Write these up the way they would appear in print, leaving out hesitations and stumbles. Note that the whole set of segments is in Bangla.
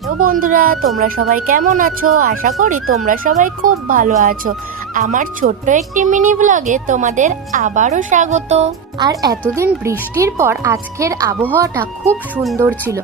তো বন্ধুরা, তোমরা সবাই কেমন আছো? আশা করি তোমরা সবাই খুব ভালো আছো। আমার ছোট্ট একটি মিনি ব্লগে তোমাদের আবারও স্বাগত। আর এতদিন বৃষ্টির পর আজকের আবহাওয়াটা খুব সুন্দর ছিল।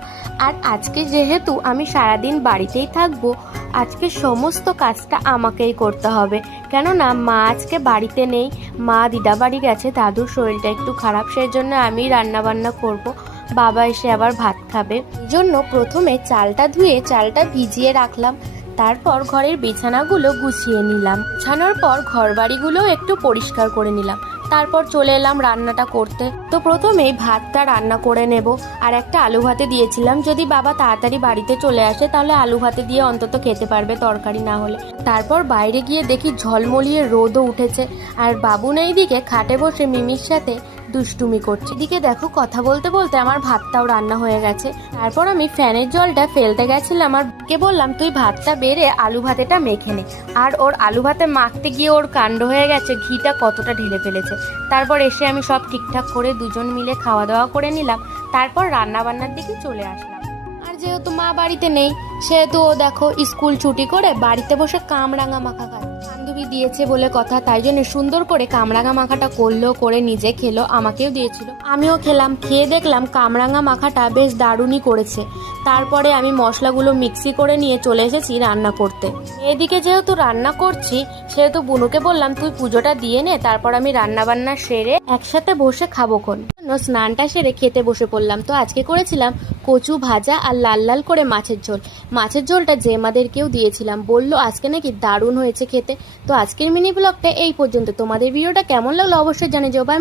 আর আজকে যেহেতু আমি সারাদিন বাড়িতেই থাকবো, আজকে সমস্ত কাজটা আমাকেই করতে হবে। কেননা মা আজকে বাড়িতে নেই, মা দিদা বাড়ি গেছে, দাদুর শরীরটা একটু খারাপ, সেই জন্য আমি রান্না বান্না করবো। বাবা এসে আবার ভাত খাবে, এই জন্য প্রথমে চালটা ধুয়ে চালটা ভিজিয়ে রাখলাম। তারপর ঘরের বিছানাগুলো গুছিয়ে নিলাম। গুছানোর পর ঘর বাড়িগুলো একটু পরিষ্কার করে নিলাম। তারপর চলে এলাম রান্নাটা করতে। তো প্রথমেই ভাতটা রান্না করে নেব। আর একটা আলু ভাতে দিয়েছিলাম, যদি বাবা তাড়াতাড়ি বাড়িতে চলে আসে তাহলে আলু ভাতে দিয়ে অন্তত খেতে পারবে, তরকারি না হলে। তারপর বাইরে গিয়ে দেখি ঝলমলিয়ে রোদও উঠেছে, আর বাবু নেই দিকে খাটে বসে মিমির সাথে দুষ্টুমি করছে। এদিকে দেখো, কথা বলতে বলতে আমার ভাতটাও রান্না হয়ে গেছে। তারপর আমি ফ্যানের জলটা ফেলতে গেছিলাম, আর কে বললাম তুই ভাতটা বেড়ে আলু ভাতেটা মেখে নে। আর ওর আলু ভাতে মাখতে গিয়ে ওর কাণ্ড হয়ে গেছে, ঘিটা কতটা ঢেলে ফেলেছে। তারপর এসে আমি সব ঠিকঠাক করে দুজন মিলে খাওয়া দাওয়া করে নিলাম। তারপর রান্না বান্নার দিকে চলে আসলাম। আর যেহেতু মা বাড়িতে নেই, সেহেতু ও দেখো স্কুল ছুটি করে বাড়িতে বসে কামরাঙা মাখা খায়। বান্ধবী দিয়েছে বলে কথা, তাই জন্য সুন্দর করে কামরাঙা মাখাটা করলো, করে নিজে খেলো, আমাকেও দিয়েছিল, আমিও খেলাম। খেয়ে দেখলাম কামরাঙা মাখাটা বেশ দারুণই করেছে। তারপরে আমি মশলাগুলো মিক্সি করে নিয়ে চলে এসেছি রান্না করতে। এদিকে যেহেতু রান্না করছি, সেহেতু বুনুকে বললাম তুই পুজোটা দিয়ে নে, তারপর আমি রান্না বান্না সেরে একসাথে বসে খাবো খন। স্নানটা সেরে খেতে বসে পড়লাম। তো আজকে করেছিলাম কচু ভাজা আর লাল লাল করে মাছের ঝোল। মাছের ঝোলটা জেমাদেরকেও দিয়েছিলাম, বললো আজকে নাকি দারুণ হয়েছে খেতে। তো আজকের মিনি ব্লগটা এই পর্যন্ত। তোমাদের ভিডিওটা কেমন লাগলো অবশ্যই জানিয়ে যাও। বাই।